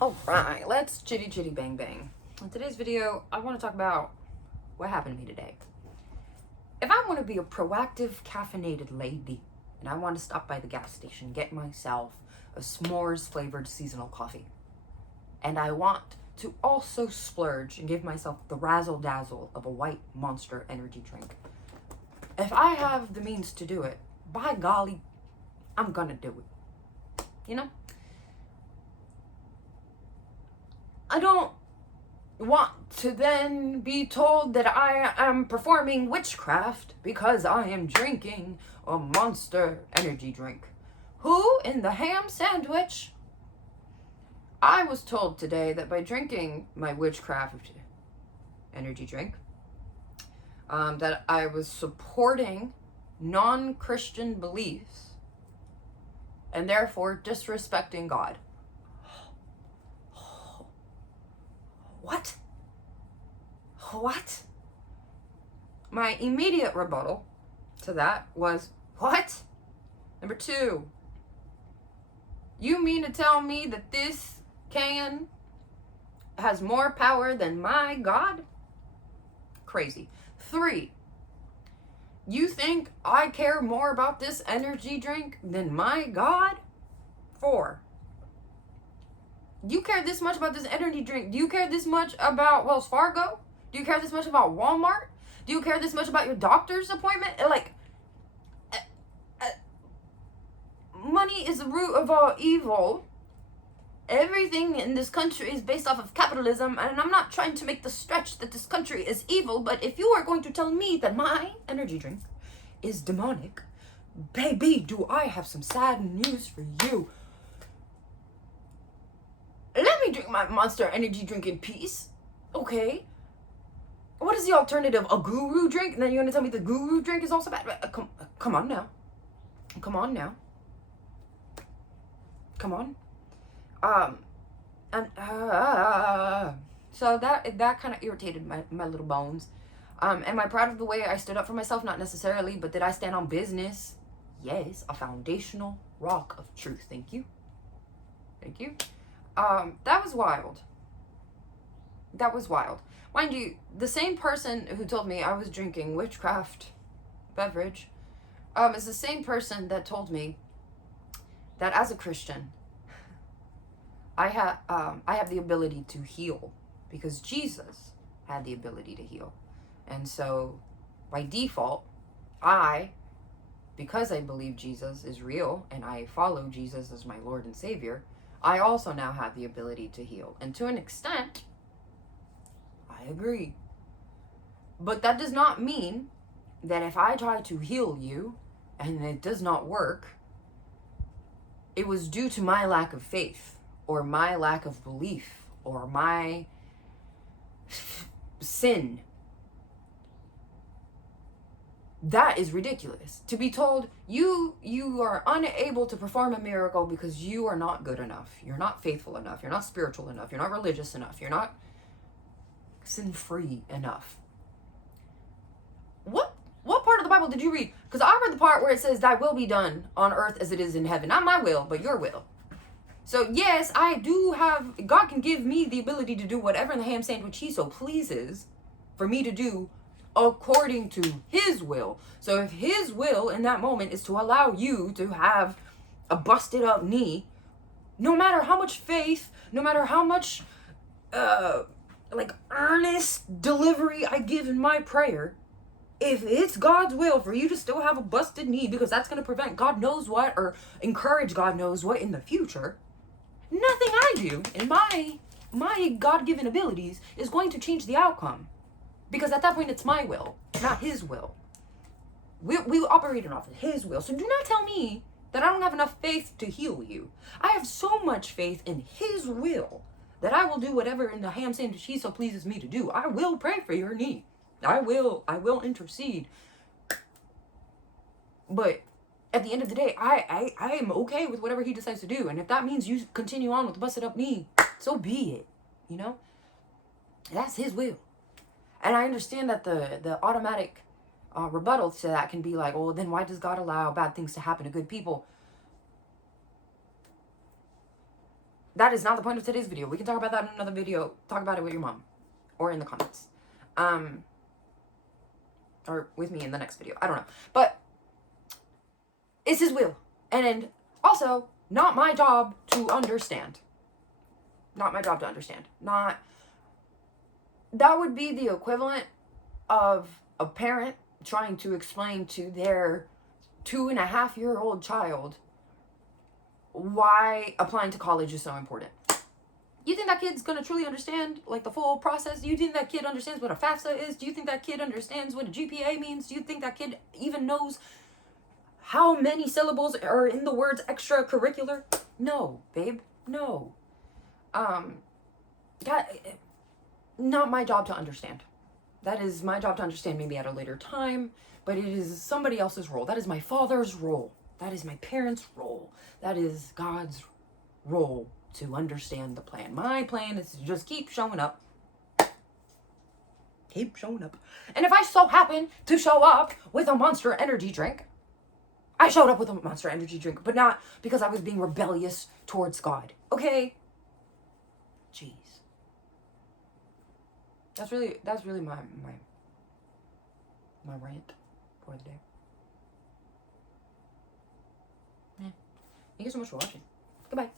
Alright, let's chitty chitty bang bang. In today's video, I want to talk about what happened to me today. If I want to be a proactive, caffeinated lady, and I want to stop by the gas station, get myself a s'mores flavored seasonal coffee, and I want to also splurge and give myself the razzle dazzle of a white Monster energy drink, if I have the means to do it, by golly, I'm gonna do it. You know? I don't want to then be told that I am performing witchcraft because I am drinking a Monster energy drink. Who in the ham sandwich? I was told today that by drinking my witchcraft energy drink, that I was supporting non-Christian beliefs and therefore disrespecting God. What? What? My immediate rebuttal to that was, what? Number 2, you mean to tell me that this can has more power than my God? Crazy. 3, you think I care more about this energy drink than my God? 4, you care this much about this energy drink? Do you care this much about Wells Fargo? Do you care this much about Walmart? Do you care this much about your doctor's appointment? Like, money is the root of all evil. Everything in this country is based off of capitalism, and I'm not trying to make the stretch that this country is evil, but if you are going to tell me that my energy drink is demonic, baby, do I have some sad news for you. Let me drink my Monster energy drink in peace, okay? What is the alternative? A guru drink? And then you're gonna tell me the guru drink is also bad? Come on now. Come on now. Come on. So that kind of irritated my little bones. Am I proud of the way I stood up for myself? Not necessarily, but did I stand on business? Yes, a foundational rock of truth. Thank you. Thank you. That was wild. That was wild. Mind you, the same person who told me I was drinking witchcraft beverage, is the same person that told me that as a Christian, I have the ability to heal because Jesus had the ability to heal. And so by default, because I believe Jesus is real and I follow Jesus as my Lord and Savior, I also now have the ability to heal. And to an extent, I agree. But that does not mean that if I try to heal you and it does not work, it was due to my lack of faith or my lack of belief or my sin. That is ridiculous. To be told you are unable to perform a miracle because you are not good enough. You're not faithful enough. You're not spiritual enough. You're not religious enough. You're not sin-free enough. What part of the Bible did you read? Because I read the part where it says, thy will be done on earth as it is in heaven. Not my will, but your will. So yes, I do have, God can give me the ability to do whatever in the ham sandwich he so pleases for me to do according to his will. So if his will in that moment is to allow you to have a busted up knee, no matter how much faith, no matter how much earnest delivery I give in my prayer, if it's God's will for you to still have a busted knee because that's going to prevent God knows what or encourage God knows what in the future, nothing I do in my God-given abilities is going to change the outcome. Because at that point, it's my will, not his will. We operating off of his will. So do not tell me that I don't have enough faith to heal you. I have so much faith in his will that I will do whatever in the ham sandwich he so pleases me to do. I will pray for your knee. I will intercede. But at the end of the day, I am okay with whatever he decides to do. And if that means you continue on with the busted up knee, so be it. You know? That's his will. And I understand that the automatic rebuttal to that can be like, oh, then why does God allow bad things to happen to good people? that is not the point of today's video. We can talk about that in another video. Talk about it with your mom or in the comments. Or with me in the next video. I don't know. But it's his will. And also, not my job to understand. Not my job to understand. That would be the equivalent of a parent trying to explain to their 2.5-year-old child why applying to college is so important. You think that kid's gonna truly understand, like, the full process? Do you think that kid understands what a FAFSA is? Do you think that kid understands what a GPA means? Do you think that kid even knows how many syllables are in the words extracurricular? No, babe, no. Not my job to understand. That is my job to understand maybe at a later time, but it is somebody else's role. That is my father's role. That is my parents' role. That is God's role to understand the plan. My plan is to just keep showing up. Keep showing up. And if I so happen to show up with a Monster Energy drink, I showed up with a Monster Energy drink, but not because I was being rebellious towards God. Okay? Jeez. That's really my rant for the day. Yeah. Thank you so much for watching. Goodbye.